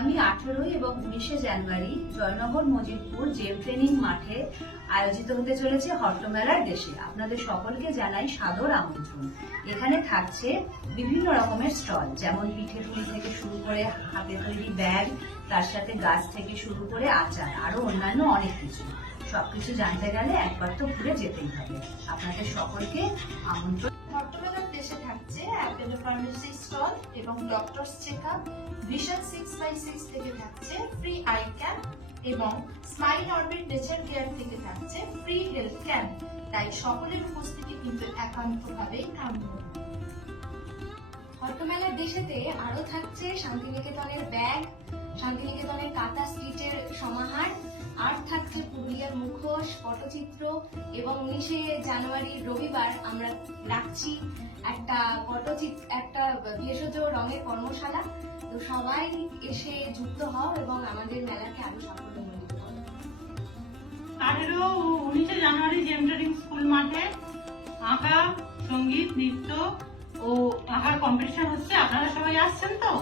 আগামী 18 এবং 19 জানুয়ারি জয়নগর মজিদপুর জেম ট্রেনিং মাঠে আয়োজিত হতে চলেছে হট্টমেলার দেশে। আপনাদের সকলকে জানাই সাদর আমন্ত্রণ। এখানে থাকছে বিভিন্ন রকমের স্টল, যেমন পিঠে পুলি থেকে শুরু করে হাতে তৈরি ব্যাগ, তার সাথে গাছ থেকে শুরু করে আচার, আরো অন্যান্য অনেক কিছু। সবকিছু জানতে গেলে একবার তো ঘুরে যেতেই হবে। আপনাদের সকলকে আমন্ত্রণ। হট্টমেলার দেশে থাকছে অ্যাপেলো ফার্মেসি স্টল এবং ডক্টরস চেকআপ। ভিশন 6x6 থেকে থাকছে ফ্রি আই ক্যাম্প এবং স্মাইল অরবিট নেচার কেয়ার থেকে থাকছে ফ্রি হেলথ ক্যাম্প। তাই সকলের উপস্থিতি কিন্তু একান্তভাবেই কাম্য। হট্টমেলার দেশেতে আরো থাকছে শান্তিনিকেতনের ব্যাগ, শান্তিনিকেতনের কাঁথা স্ট্রিটের সমাহার, আর থাকছে পুরুলিয়ার মুখোশ, পটচিত্র এবং 19 জানুয়ারির রবিবার আমরা রাখছি একটা ভেষজ রঙের কর্মশালা। তো সবাই এসে যুক্ত হও এবং আমাদের মেলাকে আরো সাফল্যমণ্ডিত করো। 18 ও 19 জানুয়ারি জেম ট্রেনিং স্কুল মাঠে আঁকা, সঙ্গীত, নৃত্য ও আঁকার কম্পিটিশন হচ্ছে। আপনারা সবাই আসছেন তো?